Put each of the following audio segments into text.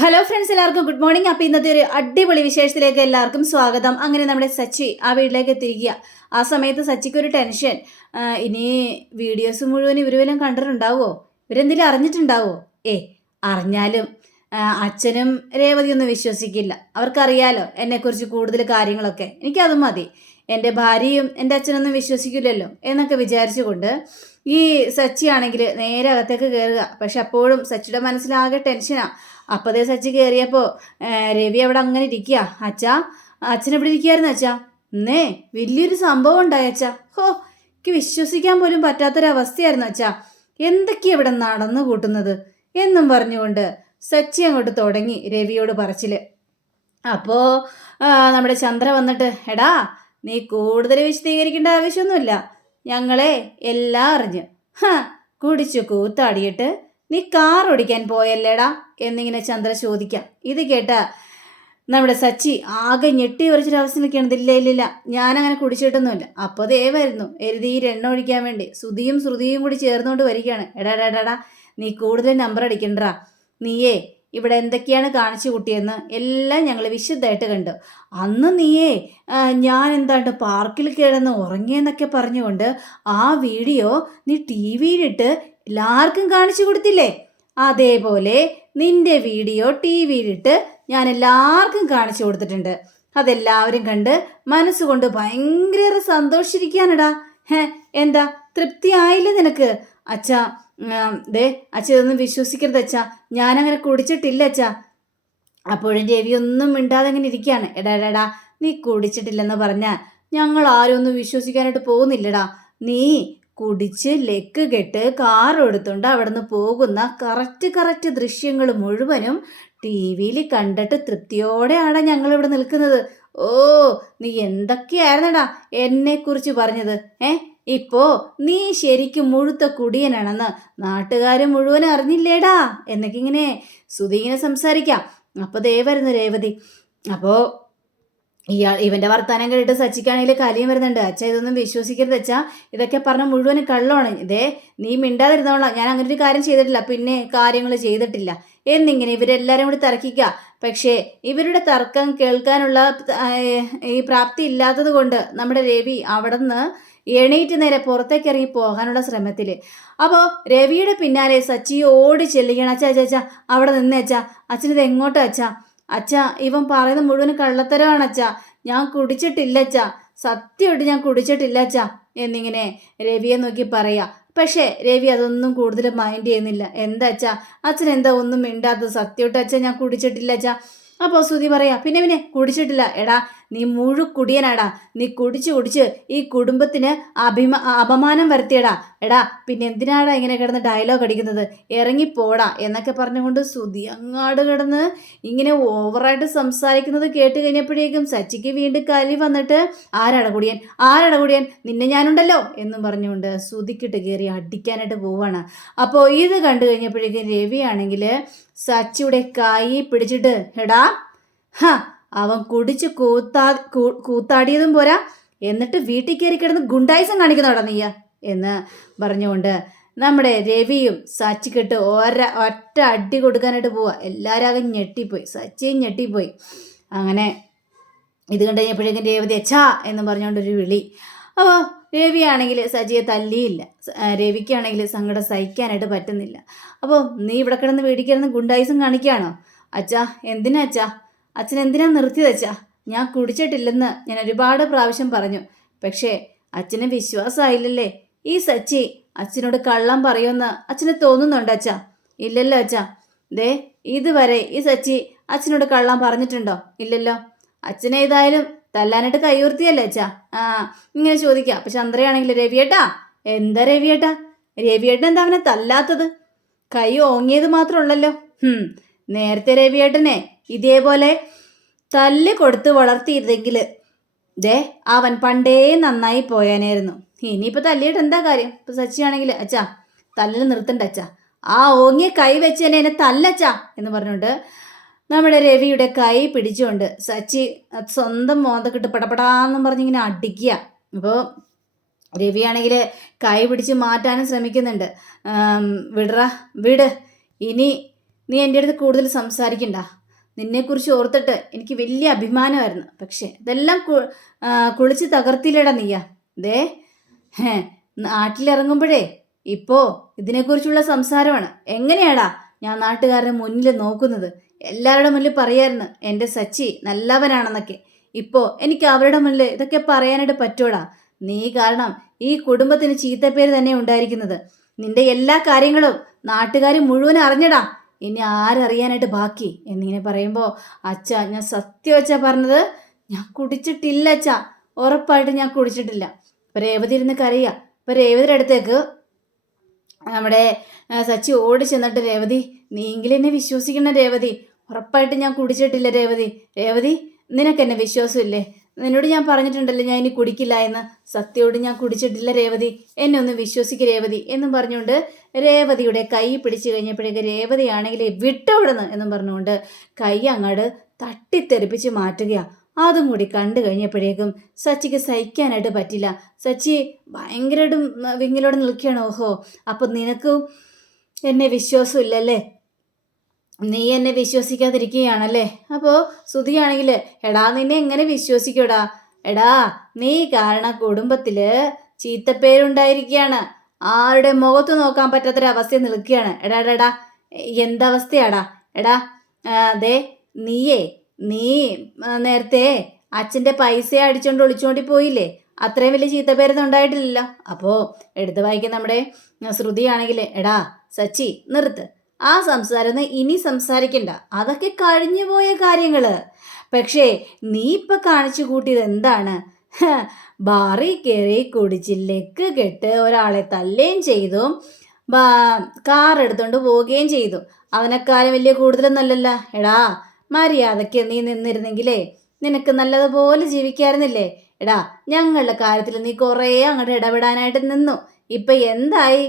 Hello friends എല്ലാവർക്കും good morning അപ്പോൾ ഇന്നത്തെ ഒരു അടിപൊളി വിശേഷത്തിലേക്ക് എല്ലാവർക്കും സ്വാഗതം. അങ്ങനെ നമ്മുടെ സച്ചി ആ വീട്ടിലേക്ക് എത്തിയിരിക്കുക. ആ സമയത്ത് സച്ചിക്ക് ഒരു ടെൻഷൻ ഇനി വീഡിയോസ് മുഴുവൻ ഇവർ വല്ലതും കണ്ടിട്ടുണ്ടാവുമോ ഇവരെന്തെങ്കിലും അറിഞ്ഞിട്ടുണ്ടാവോ? ഏ അറിഞ്ഞാലും അച്ഛനും രേവതിയൊന്നും വിശ്വസിക്കില്ല. അവർക്കറിയാലോ എന്നെക്കുറിച്ച് കൂടുതൽ കാര്യങ്ങളൊക്കെ. എനിക്കത് മതി. എന്റെ ഭാര്യയും എന്റെ അച്ഛനൊന്നും വിശ്വസിക്കില്ലല്ലോ എന്നൊക്കെ വിചാരിച്ചുകൊണ്ട് ഈ സച്ചി ആണെങ്കിൽ നേരെ അകത്തേക്ക് കയറുക. പക്ഷെ അപ്പോഴും സച്ചിയുടെ മനസ്സിലാകെ ടെൻഷനാണ് അപ്പതേ സച്ചി കയറിയപ്പോൾ രവി അവിടെ അങ്ങനെ ഇരിക്കുക അച്ഛാ അച്ഛൻ എവിടെ ഇരിക്കുകയായിരുന്നു അച്ഛാ? എന്നേ വലിയൊരു സംഭവം ഉണ്ടായി അച്ഛാ. ഹോ എനിക്ക് വിശ്വസിക്കാൻ പോലും പറ്റാത്തൊരവസ്ഥയായിരുന്നു അച്ഛാ. എന്തൊക്കെയാ ഇവിടെ നടന്നു കൂട്ടുന്നത്? എന്നും പറഞ്ഞുകൊണ്ട് സച്ചി അങ്ങോട്ട് തുടങ്ങി രവിയോട് പറച്ചിൽ. അപ്പോൾ നമ്മുടെ ചന്ദ്ര വന്നിട്ട് എടാ നീ കൂടുതൽ വിശദീകരിക്കേണ്ട ആവശ്യമൊന്നുമില്ല. ഞങ്ങളെ എല്ലാം അറിഞ്ഞു. ഹ കുടിച്ചു കൂത്താടിയിട്ട് നീ കാർ ഓടിക്കാൻ പോയല്ലേടാ എന്നിങ്ങനെ ചന്ദ്ര ചോദിക്കാം. ഇത് കേട്ട നമ്മുടെ സച്ചി ആകെ ഞെട്ടി വരച്ചൊരവസ്ഥ നിൽക്കുകയാണ്. ഇല്ല ഇല്ല ഇല്ല. ഞാനങ്ങനെ കുടിച്ചിട്ടൊന്നുമില്ല. അപ്പോൾ ദേ വരുന്നു. എരുതിയിൽ എണ്ണ ഒഴിക്കാൻ വേണ്ടി. ശ്രുതിയും ശ്രുതിയും കൂടി ചേർന്നുകൊണ്ട് വരികയാണ്. എടാ എടാ നീ കൂടുതൽ നമ്പർ അടിക്കണ്ടടാ. നീയേ ഇവിടെ എന്തൊക്കെയാണ് കാണിച്ചു കൂട്ടിയെന്ന് എല്ലാം ഞങ്ങൾ വിശദമായിട്ട് കണ്ടു. അന്ന് നീയേ ഞാൻ എന്താണ്ട് പാർക്കിൽ കിടന്ന് ഉറങ്ങിയെന്നൊക്കെ പറഞ്ഞുകൊണ്ട് ആ വീഡിയോ നീ ടി വിയിലിട്ട് എല്ലാവർക്കും കാണിച്ചു കൊടുത്തില്ലേ? അതേപോലെ നിന്റെ വീഡിയോ ടി വിയിലിട്ട് ഞാൻ എല്ലാവർക്കും കാണിച്ചു കൊടുത്തിട്ടുണ്ട്. അതെല്ലാവരും കണ്ട് മനസ്സുകൊണ്ട് ഭയങ്കര സന്തോഷിച്ചിരിക്കാനടാ ഹേ എന്താ തൃപ്തി ആയില്ലേ നിനക്ക്? അച്ഛാ ദേ അച്ഛ ഇതൊന്നും വിശ്വസിക്കരുത് അച്ഛാ. ഞാനങ്ങനെ കുടിച്ചിട്ടില്ല അച്ഛാ. അപ്പോഴും രവി ഒന്നും മിണ്ടാതെ അങ്ങനെ ഇരിക്കുകയാണ്. എടാ നീ കുടിച്ചിട്ടില്ലെന്ന് പറഞ്ഞാൽ ഞങ്ങൾ ആരും ഒന്നും വിശ്വസിക്കാനായിട്ട് പോകുന്നില്ലടാ. നീ കുടിച്ച് ലെക്ക് കെട്ട് കാർ അവിടെ നിന്ന് പോകുന്ന കറക്റ്റ് കറക്റ്റ് ദൃശ്യങ്ങൾ മുഴുവനും ടി വിയിൽ കണ്ടിട്ട് തൃപ്തിയോടെയാണ് ഞങ്ങൾ ഇവിടെ നിൽക്കുന്നത്. ഓ നീ എന്തൊക്കെയായിരുന്നടാ എന്നെക്കുറിച്ച് പറഞ്ഞത്? ഏ? ഇപ്പോ നീ ശരിക്കും മുഴുത്ത കുടിയനാണെന്ന് നാട്ടുകാർ മുഴുവൻ അറിഞ്ഞില്ലേടാ? എന്നൊക്കെ ഇങ്ങനെ സുധി ഇങ്ങനെ സംസാരിക്കാം. അപ്പോൾ ദേ രേവതി. അപ്പോൾ ഇയാൾ ഇവന്റെ വർത്തമാനം കേട്ടിട്ട് സച്ചിക്കാണെങ്കിൽ കലിയും വരുന്നുണ്ട്. അച്ഛ ഇതൊന്നും വിശ്വസിക്കരുത് അച്ഛാ. ഇതൊക്കെ പറഞ്ഞ മുഴുവൻ കള്ളമാണ്. ഇതേ നീ മിണ്ടാതിരുന്നോളാം. ഞാൻ അങ്ങനെ ഒരു കാര്യം ചെയ്തിട്ടില്ല. പിന്നെ കാര്യങ്ങൾ ചെയ്തിട്ടില്ല. എന്നിങ്ങനെ ഇവരെല്ലാവരും കൂടി തർക്കിക്കുക പക്ഷേ ഇവരുടെ തർക്കം കേൾക്കാനുള്ള ഈ പ്രാപ്തി ഇല്ലാത്തത് കൊണ്ട് നമ്മുടെ രവി അവിടെ നിന്ന് എണീറ്റ് നേരെ പുറത്തേക്കിറങ്ങി പോകാനുള്ള ശ്രമത്തിൽ അപ്പോൾ രവിയുടെ പിന്നാലെ സച്ചി ഓടി ചെല്ലുകയാണ്. അച്ഛാ അച്ഛാ അവിടെ നിന്ന് അച്ഛാ അച്ഛനിത് എങ്ങോട്ടാ അച്ഛാ? അച്ഛാ ഇവൻ പറയുന്ന മുഴുവൻ കള്ളത്തരമാണ് അച്ഛാ. ഞാൻ കുടിച്ചിട്ടില്ല അച്ഛാ. സത്യമായിട്ട് ഞാൻ കുടിച്ചിട്ടില്ല അച്ഛാ എന്നിങ്ങനെ രവിയെ നോക്കി പറയാ. പക്ഷേ രവി അതൊന്നും കൂടുതൽ മൈൻഡ് ചെയ്യുന്നില്ല. എന്താ അച്ഛാ? അച്ഛൻ എന്താ ഒന്നും മിണ്ടാത്തത്? സത്യമായിട്ട് അച്ഛാ ഞാൻ കുടിച്ചിട്ടില്ല അച്ഛാ. അപ്പോൾ സുതി പറയാ പിന്നെ പിന്നെ കുടിച്ചിട്ടില്ല. എടാ നീ മുഴു കുടിയനാടാ നീ കുടിച്ച് കുടിച്ച് ഈ കുടുംബത്തിന് അഭിമാ അപമാനം വരുത്തിയടാ. എടാ പിന്നെ എന്തിനാടാ ഇങ്ങനെ കിടന്ന് ഡയലോഗ് അടിക്കുന്നത്? ഇറങ്ങിപ്പോടാ എന്നൊക്കെ പറഞ്ഞുകൊണ്ട് സുതി അങ്ങാട് കിടന്ന് ഇങ്ങനെ ഓവറായിട്ട് സംസാരിക്കുന്നത് കേട്ട് കഴിഞ്ഞപ്പോഴേക്കും സച്ചിക്ക് വീണ്ടും കലി വന്നിട്ട് ആരാട കുടിയൻ ആരാട കുടിയൻ നിന്നെ ഞാനുണ്ടല്ലോ? എന്നും പറഞ്ഞുകൊണ്ട് സുതിക്കിട്ട് കയറി അടിക്കാനായിട്ട് പോവാണ്. അപ്പോൾ ഇത് കണ്ടു കഴിഞ്ഞപ്പോഴേക്കും രവിയാണെങ്കിൽ സച്ചിയുടെ കൈ പിടിച്ചിട്ട് എടാ ഹ അവൻ കുടിച്ച് കൂത്താ കൂത്താടിയതും പോരാ. എന്നിട്ട് വീട്ടിൽ കയറി കിടന്ന് ഗുണ്ടായിസം കാണിക്കുന്നോടാ നീയ എന്ന് പറഞ്ഞുകൊണ്ട് നമ്മുടെ രവിയും സച്ചിക്കിട്ട് ഒര ഒറ്റ അടി കൊടുക്കാനായിട്ട് പോവാ. എല്ലാവരും ആകെ ഞെട്ടിപ്പോയി. സച്ചിയും ഞെട്ടിപ്പോയി. അങ്ങനെ ഇത് കണ്ടു കഴിഞ്ഞപ്പോഴേക്കും രേവതി അച്ഛാ എന്ന് പറഞ്ഞുകൊണ്ടൊരു വിളി. അപ്പോൾ രവിയാണെങ്കിൽ സജിയെ തല്ലിയില്ല. രവിക്കാണെങ്കിൽ സങ്കടം സഹിക്കാനായിട്ട് പറ്റുന്നില്ല. അപ്പോൾ നീ ഇവിടെ കിടന്ന് വീടിക്കിടന്ന് ഗുണ്ടായിസം കാണിക്കുകയാണോ? അച്ഛാ എന്തിനാ അച്ഛാ? അച്ഛൻ എന്തിനാ നിർത്തി വെച്ചാ? ഞാൻ കുടിച്ചിട്ടില്ലെന്ന് ഞാൻ ഒരുപാട് പ്രാവശ്യം പറഞ്ഞു. പക്ഷേ അച്ഛന് വിശ്വാസമായില്ലല്ലേ? ഈ സച്ചി അച്ഛനോട് കള്ളം പറയുമെന്ന് അച്ഛന് തോന്നുന്നുണ്ട് അച്ഛാ. ഇല്ലല്ലോ അച്ഛാ. ദേ ഇതുവരെ ഈ സച്ചി അച്ഛനോട് കള്ളം പറഞ്ഞിട്ടുണ്ടോ? ഇല്ലല്ലോ. അച്ഛനെ ഏതായാലും തല്ലാനായിട്ട് കൈയുർത്തിയല്ലേ അച്ഛാ? ആ ഇങ്ങനെ ചോദിക്കാം. അപ്പൊ ചന്ദ്രയാണെങ്കിൽ രവിയേട്ടാ? എന്താ രവിയേട്ടാ? രവിയേട്ടൻ എന്താ അവനെ തല്ലാത്തത്? കൈ ഓങ്ങിയത് മാത്രമുള്ളല്ലോ ഹും നേരത്തെ രവിയേട്ടനെ ഇതേപോലെ തല്ല് കൊടുത്ത് വളർത്തിയിരുന്നെങ്കിൽ ദേ അവൻ പണ്ടേ നന്നായി പോയാനായിരുന്നു. ഇനിയിപ്പോൾ തല്ലിയിട്ട് എന്താ കാര്യം? ഇപ്പോൾ സച്ചിയാണെങ്കിൽ അച്ഛാ തല്ലിൽ നിർത്തണ്ട അച്ഛാ. ആ ഓങ്ങിയ കൈ വെച്ച് തന്നെ എന്നെ തല്ലച്ചാ എന്ന് പറഞ്ഞുകൊണ്ട് നമ്മുടെ രവിയുടെ കൈ പിടിച്ചുകൊണ്ട് സച്ചി സ്വന്തം മോന്തക്കിട്ട് പടപടാന്നും പറഞ്ഞിങ്ങനെ അടിക്കുക. അപ്പോൾ രവിയാണെങ്കിൽ കൈ പിടിച്ച് മാറ്റാനും ശ്രമിക്കുന്നുണ്ട്. വിടറ വിട്. ഇനി നീ എന്റെ അടുത്ത് കൂടുതൽ സംസാരിക്കണ്ട. നിന്നെക്കുറിച്ച് ഓർത്തിട്ട് എനിക്ക് വലിയ അഭിമാനമായിരുന്നു. പക്ഷേ ഇതെല്ലാം കുളിച്ച് തകർത്തില്ലടാ നീയ. ദേ നാട്ടിലിറങ്ങുമ്പോഴേ ഇപ്പോൾ ഇതിനെക്കുറിച്ചുള്ള സംസാരമാണ്. എങ്ങനെയാടാ ഞാൻ നാട്ടുകാരുടെ മുന്നിൽ നോക്കുന്നത്? എല്ലാവരുടെ മുന്നിൽ പറയായിരുന്നു എന്റെ സച്ചി നല്ലവനാണെന്നൊക്കെ. ഇപ്പോൾ എനിക്ക് അവരുടെ മുന്നിൽ ഇതൊക്കെ പറയാനായിട്ട് പറ്റൂടാ. നീ കാരണം ഈ കുടുംബത്തിന് ചീത്തപ്പേര് തന്നെ ഉണ്ടായിരിക്കുന്നത്. നിന്റെ എല്ലാ കാര്യങ്ങളും നാട്ടുകാർ മുഴുവൻ അറിഞ്ഞടാ. ഇനി ആരറിയാനായിട്ട് ബാക്കി? എന്നിങ്ങനെ പറയുമ്പോൾ അച്ഛ ഞാൻ സത്യം അച്ഛ പറഞ്ഞത് ഞാൻ കുടിച്ചിട്ടില്ല അച്ഛ. ഉറപ്പായിട്ട് ഞാൻ കുടിച്ചിട്ടില്ല. ഇപ്പം രേവതി ഇരുന്ന് കരയുക ഇപ്പം രേവതിയുടെ അടുത്തേക്ക് നമ്മുടെ സച്ചി ഓടി ചെന്നിട്ട് രേവതി നീയെങ്കിലും എന്നെ വിശ്വസിക്കണം രേവതി. ഉറപ്പായിട്ട് ഞാൻ കുടിച്ചിട്ടില്ല രേവതി. രേവതി നിനക്കെന്നെ വിശ്വാസമില്ലേ? നിന്നോട് ഞാൻ പറഞ്ഞിട്ടുണ്ടല്ലോ ഞാൻ ഇനി കുടിക്കില്ല എന്ന്. സത്യയോട് ഞാൻ കുടിച്ചിട്ടില്ല രേവതി. എന്നെ ഒന്ന് വിശ്വസിക്ക് രേവതി എന്നും പറഞ്ഞുകൊണ്ട് രേവതിയുടെ കൈ പിടിച്ചു കഴിഞ്ഞപ്പോഴേക്ക് രേവതിയാണെങ്കിൽ വിട്ടവിടുന്ന് എന്നും പറഞ്ഞുകൊണ്ട് കൈ അങ്ങോട്ട് തട്ടിത്തെറിപ്പിച്ച് മാറ്റുകയാണ് അതും കൂടി കണ്ടു കഴിഞ്ഞപ്പോഴേക്കും സച്ചിക്ക് സഹിക്കാനായിട്ട് പറ്റില്ല. സച്ചി ഭയങ്കരമായിട്ടും വിങ്ങിലോട് നിൽക്കുകയാണ്. ഓഹോ അപ്പം നിനക്കും എന്നെ വിശ്വാസമില്ലല്ലേ? നീ എന്നെ വിശ്വസിക്കാതിരിക്കുകയാണല്ലേ? അപ്പോൾ ശ്രുതിയാണെങ്കിൽ എടാ നിന്നെ എങ്ങനെ വിശ്വസിക്കൂടാ? എടാ നീ കാരണം കുടുംബത്തിൽ ചീത്തപ്പേരുണ്ടായിരിക്കുകയാണ്. ആരുടെ മുഖത്ത് നോക്കാൻ പറ്റാത്തൊരവസ്ഥ നിൽക്കുകയാണ്. എടാ എടാ എടാ എന്തവസ്ഥയാടാ? എടാ അതെ നീയേ നീ നേരത്തെ അച്ഛന്റെ പൈസ അടിച്ചോണ്ട് ഒളിച്ചോണ്ടി പോയില്ലേ? അത്രയും വലിയ ചീത്തപ്പേരൊന്നും ഉണ്ടായിട്ടില്ലല്ലോ. അപ്പോൾ എടുത്ത് വായിക്കുന്ന നമ്മുടെ ശ്രുതിയാണെങ്കിൽ എടാ സച്ചി നിർത്ത്. ആ സംസാരം ഇനി സംസാരിക്കണ്ട. അതൊക്കെ കഴിഞ്ഞു പോയ കാര്യങ്ങൾ. പക്ഷേ നീ ഇപ്പൊ കാണിച്ചു കൂട്ടിയത് എന്താണ്? ബാറി കയറി കയറി കുടിച്ചില്ലേക്ക് കെട്ട് ഒരാളെ തല്ലുകയും ചെയ്തു. കാർ എടുത്തുകൊണ്ട് പോവുകയും ചെയ്തു. അവനെക്കാലം വലിയ കൂടുതലൊന്നുമല്ലല്ല. എടാ മര്യാദയ്ക്ക് നീ നിന്നിരുന്നെങ്കിലേ നിനക്ക് നല്ലതുപോലെ ജീവിക്കായിരുന്നില്ലേ? എടാ ഞങ്ങളുടെ കാര്യത്തിൽ നീ കുറേ അങ്ങോട്ട് ഇടപെടാനായിട്ട് നിന്നു. ഇപ്പൊ എന്തായി?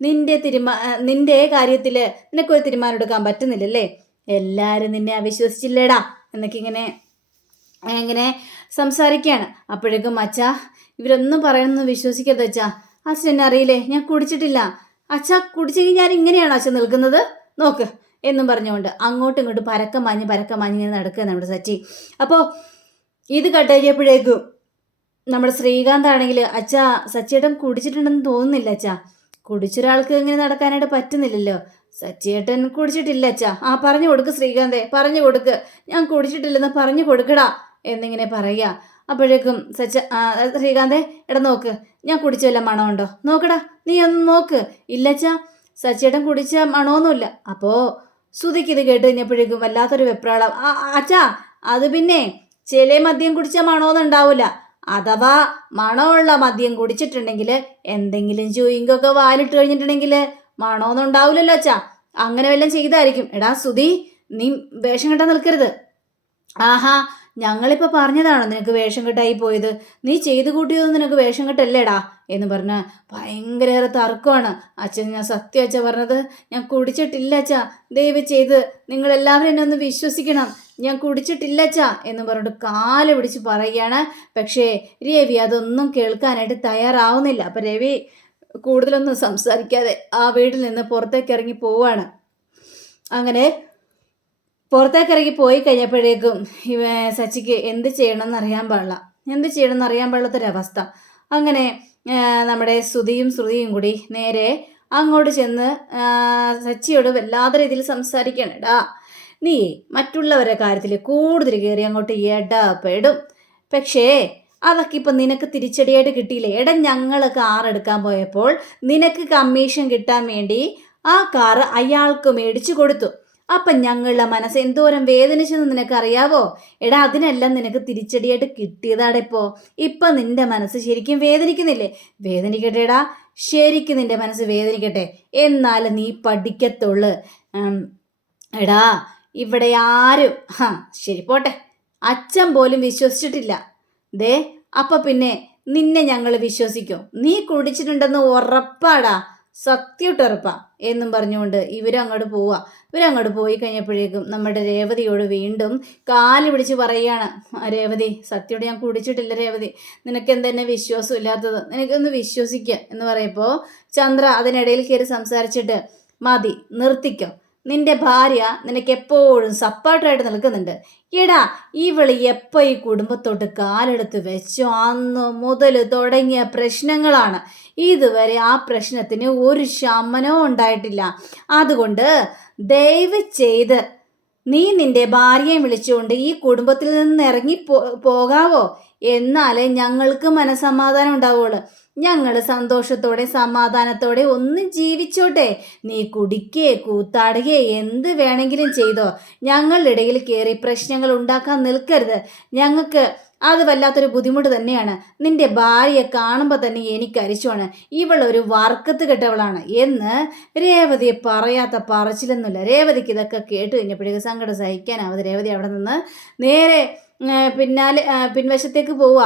നിന്റെ തീരുമാ നിന്റെ കാര്യത്തിൽ നിനക്കൊരു തീരുമാനം എടുക്കാൻ പറ്റുന്നില്ലല്ലേ? എല്ലാവരും നിന്നെ അവിശ്വസിച്ചില്ലേടാ? എന്നൊക്കെ ഇങ്ങനെ ഇങ്ങനെ സംസാരിക്കുകയാണ്. അപ്പോഴേക്കും അച്ഛ ഇവരൊന്നും പറയുന്നത് വിശ്വസിക്കരുത് അച്ഛ. അച്ഛൻ എന്നെ അറിയില്ലേ? ഞാൻ കുടിച്ചിട്ടില്ല. അച്ഛ കുടിച്ചെങ്കിൽ ഞാൻ ഇങ്ങനെയാണോ അച്ഛൻ നിൽക്കുന്നത്? നോക്ക് എന്നും പറഞ്ഞുകൊണ്ട് അങ്ങോട്ടും ഇങ്ങോട്ടും പരക്കം മാഞ്ഞ് പരക്കം മാഞ്ഞ് ഇങ്ങനെ നടക്കുക നമ്മുടെ സച്ചി. അപ്പോൾ ഇത് കട്ടഴിയപ്പോഴേക്കും നമ്മുടെ ശ്രീകാന്ത് ആണെങ്കിൽ അച്ഛാ കുടിച്ചിട്ടുണ്ടെന്ന് തോന്നുന്നില്ല അച്ഛാ. കുടിച്ചൊരാൾക്ക് ഇങ്ങനെ നടക്കാനായിട്ട് പറ്റുന്നില്ലല്ലോ. സച്ചിയേട്ടൻ കുടിച്ചിട്ടില്ല അച്ഛാ. ആ പറഞ്ഞു കൊടുക്ക് ശ്രീകാന്തേ പറഞ്ഞു കൊടുക്ക്. ഞാൻ കുടിച്ചിട്ടില്ലെന്ന് പറഞ്ഞു കൊടുക്കടാ എന്നിങ്ങനെ പറയുക. അപ്പോഴേക്കും സച്ച ശ്രീകാന്തേ എടാ നോക്ക്. ഞാൻ കുടിച്ച വല്ല മണമുണ്ടോ? നോക്കടാ നീ ഒന്ന് നോക്ക്. ഇല്ലച്ചാ സച്ചേട്ടൻ കുടിച്ച മണമൊന്നുമില്ല. അപ്പോ സുധിക്ക് ഇത് കേട്ട് കഴിഞ്ഞപ്പോഴേക്കും വല്ലാത്തൊരു വെപ്രാളം. അച്ഛാ അത് പിന്നെ ചില മദ്യം കുടിച്ച മണമൊന്നും ഉണ്ടാവില്ല അഥവാ മണമുള്ള മദ്യം കുടിച്ചിട്ടുണ്ടെങ്കിൽ എന്തെങ്കിലും ചൂയിങ്കൊക്കെ വാലിട്ട് കഴിഞ്ഞിട്ടുണ്ടെങ്കിൽ മണമൊന്നും ഉണ്ടാവില്ലല്ലോ അച്ഛാ. അങ്ങനെ വല്ലതും ചെയ്തായിരിക്കും. എടാ സുധി നീ വേഷം കെട്ടാൻ നിൽക്കരുത്. ആഹാ ഞങ്ങളിപ്പോൾ പറഞ്ഞതാണോ നിനക്ക് വേഷം കെട്ടായി പോയത്? നീ ചെയ്തു കൂട്ടിയതൊന്നും നിനക്ക് വേഷം കെട്ടല്ലേടാ? എന്ന് പറഞ്ഞ ഭയങ്കര തർക്കമാണ്. അച്ഛൻ ഞാൻ സത്യം അച്ഛ പറഞ്ഞത്. ഞാൻ കുടിച്ചിട്ടില്ല അച്ഛാ. ദയവ് ചെയ്ത് നിങ്ങളെല്ലാവരും എന്നെ ഒന്ന് വിശ്വസിക്കണം. ഞാൻ കുടിച്ചിട്ടില്ല ചാ എന്ന് പറഞ്ഞിട്ട് കാൽ പിടിച്ച് പറയുകയാണ്. പക്ഷേ രവി അതൊന്നും കേൾക്കാനായിട്ട് തയ്യാറാവുന്നില്ല. അപ്പം രവി കൂടുതലൊന്നും സംസാരിക്കാതെ ആ വീട്ടിൽ നിന്ന് പുറത്തേക്ക് ഇറങ്ങി പോവാണ്. അങ്ങനെ പുറത്തേക്ക് ഇറങ്ങി പോയി കഴിഞ്ഞപ്പോഴേക്കും ഇവ സച്ചിക്ക് എന്ത് ചെയ്യണമെന്ന് അറിയാൻ പാടില്ല. എന്ത് ചെയ്യണമെന്ന് അറിയാൻ പാടില്ലാത്തൊരവസ്ഥ. അങ്ങനെ നമ്മുടെ ശ്രുതിയും ശ്രുതിയും കൂടി നേരെ അങ്ങോട്ട് ചെന്ന് സച്ചിയോട് വല്ലാത്ത രീതിയിൽ സംസാരിക്കണം നീ മറ്റുള്ളവരുടെ കാര്യത്തിൽ കൂടുതൽ കയറി അങ്ങോട്ട് എടപ്പെടും പക്ഷേ അതൊക്കെ ഇപ്പം നിനക്ക് തിരിച്ചടിയായിട്ട് കിട്ടിയില്ലേ? എടാ ഞങ്ങൾ കാർ എടുക്കാൻ പോയപ്പോൾ നിനക്ക് കമ്മീഷൻ കിട്ടാൻ വേണ്ടി ആ കാറ് അയാൾക്ക് മേടിച്ചു കൊടുത്തു. അപ്പം ഞങ്ങളുടെ മനസ്സ് എന്തോരം വേദനിച്ചെന്ന് നിനക്കറിയാവോ? എടാ അതിനെല്ലാം നിനക്ക് തിരിച്ചടിയായിട്ട് കിട്ടിയതാടെ ഇപ്പോ. ഇപ്പം നിന്റെ മനസ്സ് ശരിക്കും വേദനിക്കുന്നില്ലേ? വേദനിക്കട്ടെടാ. ശരിക്കും നിന്റെ മനസ്സ് വേദനിക്കട്ടെ. എന്നാൽ നീ പഠിക്കത്തുള്ളു. എടാ ഇവിടെ ആരും ഹാ ശരി പോട്ടെ. അച്ഛൻ പോലും വിശ്വസിച്ചിട്ടില്ല. ദേ അപ്പൊ പിന്നെ നിന്നെ ഞങ്ങൾ വിശ്വസിക്കും. നീ കുടിച്ചിട്ടുണ്ടെന്ന് ഉറപ്പാടാ. സത്യട്ടുറപ്പാ എന്നും പറഞ്ഞുകൊണ്ട് ഇവരങ്ങോട്ട് പോവുക ഇവരങ്ങോട്ട് പോയി കഴിഞ്ഞപ്പോഴേക്കും നമ്മുടെ രേവതിയോട് വീണ്ടും കാൽ പിടിച്ച് പറയുകയാണ്. രേവതി സത്യോട് ഞാൻ കുടിച്ചിട്ടില്ല രേവതി. നിനക്ക് എന്തെന്നെ വിശ്വാസം ഇല്ലാത്തത്? നിനക്കൊന്ന് വിശ്വസിക്കുക എന്ന് പറയുമ്പോൾ ചന്ദ്ര അതിനിടയിൽ കയറി സംസാരിച്ചിട്ട് മതി നിർത്തിക്കോ. നിന്റെ ഭാര്യ നിനക്ക് എപ്പോഴും സപ്പോർട്ടായിട്ട് നിൽക്കുന്നുണ്ട്. എടാ വിളി എപ്പോ ഈ കുടുംബത്തോട്ട് കാലെടുത്ത് വെച്ചോ? അന്ന് മുതൽ തുടങ്ങിയ പ്രശ്നങ്ങളാണ്. ഇതുവരെ ആ പ്രശ്നത്തിന് ഒരു ശമനവും ഉണ്ടായിട്ടില്ല. അതുകൊണ്ട് ദയവ് ചെയ്ത് നീ നിന്റെ ഭാര്യയെ വിളിച്ചുകൊണ്ട് ഈ കുടുംബത്തിൽ നിന്ന് ഇറങ്ങി പോ പോകാവോ? എന്നാലേ ഞങ്ങൾക്ക് മനസമാധാനം ഉണ്ടാവുള്ളൂ. ഞങ്ങൾ സന്തോഷത്തോടെ സമാധാനത്തോടെ ഒന്നും ജീവിച്ചോട്ടെ. നീ കുടിക്കേ കൂത്താടുകയെ എന്ത് വേണമെങ്കിലും ചെയ്തോ. ഞങ്ങളുടെ ഇടയിൽ കയറി പ്രശ്നങ്ങൾ ഉണ്ടാക്കാൻ നിൽക്കരുത്. ഞങ്ങൾക്ക് അത് വല്ലാത്തൊരു ബുദ്ധിമുട്ട് തന്നെയാണ്. നിന്റെ ഭാര്യയെ കാണുമ്പോൾ തന്നെ എനിക്ക് അരിച്ചോണ് ഇവൾ ഒരു വർക്കത്ത് കെട്ടവളാണ്. എന്ന് രേവതിയെ പറയാത്ത പറച്ചിലൊന്നുമില്ല. രേവതിക്ക് ഇതൊക്കെ കേട്ട് കഴിഞ്ഞപ്പോഴേക്ക് സങ്കടം സഹിക്കാനാവത് രേവതി അവിടെ നിന്ന് നേരെ പിന്നാലെ പിൻവശത്തേക്ക് പോവുക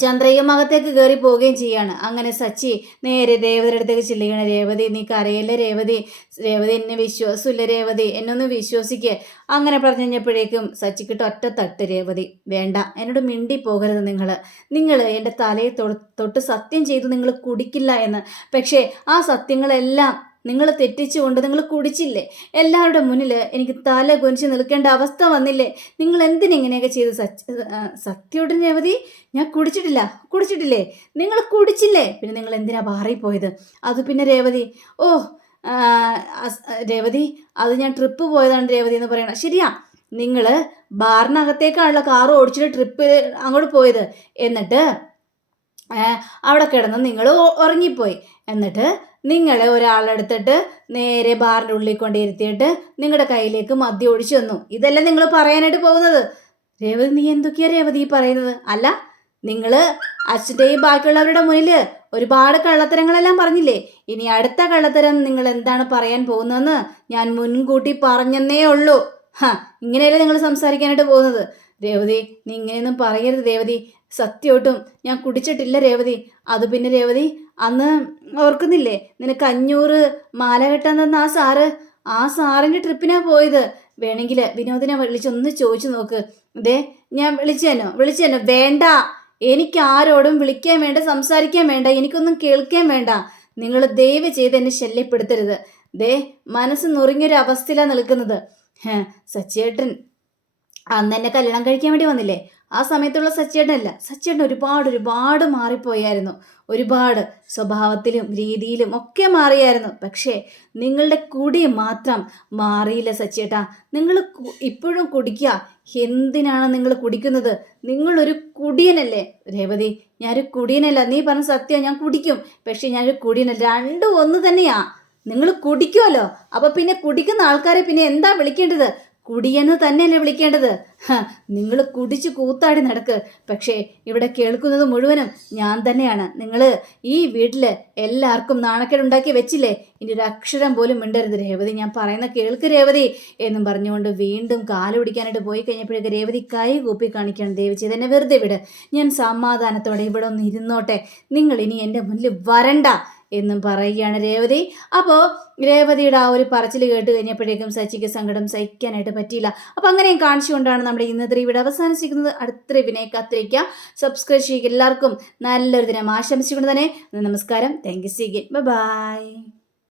ചന്ദ്രയ്യം അകത്തേക്ക് കയറി പോവുകയും ചെയ്യാണ്. അങ്ങനെ സച്ചി നേരെ രേവതിയുടെ അടുത്തേക്ക് ചെല്ലുകയാണ്. രേവതി നീ കരയല്ലേ രേവതി? രേവതി എന്നെ വിശ്വാസമില്ല രേവതി. എന്നൊന്ന് വിശ്വസിക്ക്. അങ്ങനെ പറഞ്ഞു കഴിഞ്ഞപ്പോഴേക്കും സച്ചിക്കിട്ട് ഒറ്റ തട്ട് രേവതി വേണ്ട. എന്നോട് മിണ്ടി പോകരുത് നിങ്ങൾ നിങ്ങൾ എന്റെ തലയെ തൊട്ട് സത്യം ചെയ്തു നിങ്ങൾ കുടിക്കില്ല എന്ന്. പക്ഷേ ആ സത്യങ്ങളെല്ലാം നിങ്ങൾ തെറ്റിച്ചുകൊണ്ട് നിങ്ങൾ കുടിച്ചില്ലേ? എല്ലാവരുടെ മുന്നിൽ എനിക്ക് തല കൊനിച്ച് നിൽക്കേണ്ട അവസ്ഥ വന്നില്ലേ? നിങ്ങൾ എന്തിനിങ്ങനെയൊക്കെ ചെയ്ത്? സത്യോട് രേവതി ഞാൻ കുടിച്ചിട്ടില്ല കുടിച്ചിട്ടില്ലേ? നിങ്ങൾ കുടിച്ചില്ലേ? പിന്നെ നിങ്ങൾ എന്തിനാ മാറിപ്പോയത്? പോയത് അത് പിന്നെ രേവതി ഓ രേവതി അത് ഞാൻ ട്രിപ്പ് പോയതാണ് രേവതി എന്ന് പറയണം. ശരിയാ നിങ്ങൾ ബാറിനകത്തേക്കാണല്ലോ കാറ് ഓടിച്ചിട്ട് ട്രിപ്പ് അങ്ങോട്ട് പോയത്. എന്നിട്ട് അവിടെ കിടന്ന് നിങ്ങൾ ഉറങ്ങിപ്പോയി. എന്നിട്ട് നിങ്ങളെ ഒരാളെടുത്തിട്ട് നേരെ ബാറിന്റെ ഉള്ളിൽ കൊണ്ടിരുത്തിയിട്ട് നിങ്ങളുടെ കയ്യിലേക്ക് മദ്യം ഒഴിച്ചു തന്നു. ഇതല്ല നിങ്ങൾ പറയാനായിട്ട് പോകുന്നത്? രേവതി നീ എന്തൊക്കെയാണ് രേവതി പറയുന്നത്? അല്ല നിങ്ങൾ അച്ഛന്റെയും ബാക്കിയുള്ളവരുടെ മുന്നിൽ ഒരുപാട് കള്ളത്തരങ്ങളെല്ലാം പറഞ്ഞില്ലേ? ഇനി അടുത്ത കള്ളത്തരം നിങ്ങൾ എന്താണ് പറയാൻ പോകുന്നതെന്ന് ഞാൻ മുൻകൂട്ടി പറഞ്ഞെന്നേ ഉള്ളൂ. ഹാ ഇങ്ങനെയല്ലേ നിങ്ങൾ സംസാരിക്കാനായിട്ട് പോകുന്നത്? രേവതി നീ ഇങ്ങനെയൊന്നും പറയരുത് രേവതി. സത്യമായിട്ടും ഞാൻ കുടിച്ചിട്ടില്ല രേവതി. അത് പിന്നെ രേവതി അന്ന് ഓർക്കുന്നില്ലേ? നിനക്ക് അഞ്ഞൂറ് മാല കെട്ടാൻ തന്ന ആ സാറ്? ആ സാറിന്റെ ട്രിപ്പിനാണ് പോയത്. വേണമെങ്കിൽ വിനോദിനെ വിളിച്ചൊന്ന് ചോദിച്ചു നോക്ക്. ദേ ഞാൻ വിളിച്ചേനോ? വിളിച്ചേനോ? വേണ്ട. എനിക്ക് ആരോടും വിളിക്കാൻ വേണ്ട സംസാരിക്കാൻ വേണ്ട എനിക്കൊന്നും കേൾക്കാൻ വേണ്ട. നിങ്ങൾ ദയവ് ചെയ്ത് എന്നെ ശല്യപ്പെടുത്തരുത്. ദേ മനസ്സ് നുറുങ്ങിയൊരു അവസ്ഥയിലാണ് നിൽക്കുന്നത്. സച്ചേട്ടൻ അന്ന് എന്നെ കല്യാണം കഴിക്കാൻ വേണ്ടി വന്നില്ലേ? ആ സമയത്തുള്ള സച്ചേട്ടനല്ല സച്ചേട്ടൻ ഒരുപാട് ഒരുപാട് മാറിപ്പോയായിരുന്നു. ഒരുപാട് സ്വഭാവത്തിലും രീതിയിലും ഒക്കെ മാറിയായിരുന്നു. പക്ഷേ നിങ്ങളുടെ കുടി മാത്രം മാറിയില്ല സച്ചേട്ട നിങ്ങൾ ഇപ്പോഴും കുടിക്കുക. എന്തിനാണ് നിങ്ങൾ കുടിക്കുന്നത്? നിങ്ങളൊരു കുടിയനല്ലേ? രേവതി ഞാനൊരു കുടിയനല്ല. നീ പറഞ്ഞ സത്യം ഞാൻ കുടിക്കും. പക്ഷേ ഞാനൊരു കുടിയനല്ല. രണ്ടും ഒന്ന് തന്നെയാ. നിങ്ങൾ കുടിക്കുമല്ലോ അപ്പൊ പിന്നെ കുടിക്കുന്ന ആൾക്കാരെ പിന്നെ എന്താ വിളിക്കേണ്ടത്? കുടിയെന്ന് തന്നെയല്ലേ വിളിക്കേണ്ടത്? നിങ്ങൾ കുടിച്ച് കൂത്താടി നടക്ക്. പക്ഷേ ഇവിടെ കേൾക്കുന്നത് മുഴുവനും ഞാൻ തന്നെയാണ്. നിങ്ങൾ ഈ വീട്ടിൽ എല്ലാവർക്കും നാണക്കേടുണ്ടാക്കി വെച്ചില്ലേ? ഇനി ഒരു അക്ഷരം പോലും മിണ്ടരുത് രേവതി. ഞാൻ പറയുന്ന കേൾക്ക് രേവതി എന്നും പറഞ്ഞുകൊണ്ട് വീണ്ടും കാൽ പിടിക്കാനായിട്ട് പോയി കഴിഞ്ഞപ്പോഴേക്ക് രേവതി കൈ കൂപ്പി ദേവി ചെയ്ത് എന്നെ വെറുതെ വിട്. ഞാൻ സമാധാനത്തോടെ ഇവിടെ ഒന്ന് ഇരുന്നോട്ടെ. നിങ്ങൾ ഇനി എന്റെ മുന്നിൽ വരണ്ട. എന്നും പറയുകയാണ് രേവതി. അപ്പോൾ രേവതിയുടെ ആ ഒരു പറച്ചിൽ കേട്ട് കഴിഞ്ഞപ്പോഴേക്കും സച്ചിക്ക് സങ്കടം സഹിക്കാനായിട്ട് പറ്റിയില്ല. അപ്പോൾ അങ്ങനെയും കാണിച്ചുകൊണ്ടാണ് നമ്മുടെ ഇന്നത്തെ ഇവിടെ അവസാനിച്ചിരിക്കുന്നത്. അടുത്ത റിവിനെ കാത്തിരിക്കുക സബ്സ്ക്രൈബ് ചെയ്യുക എല്ലാവർക്കും നല്ലൊരു ദിനം ആശംസിച്ചുകൊണ്ട് തന്നെ. നമസ്കാരം. Thank you C by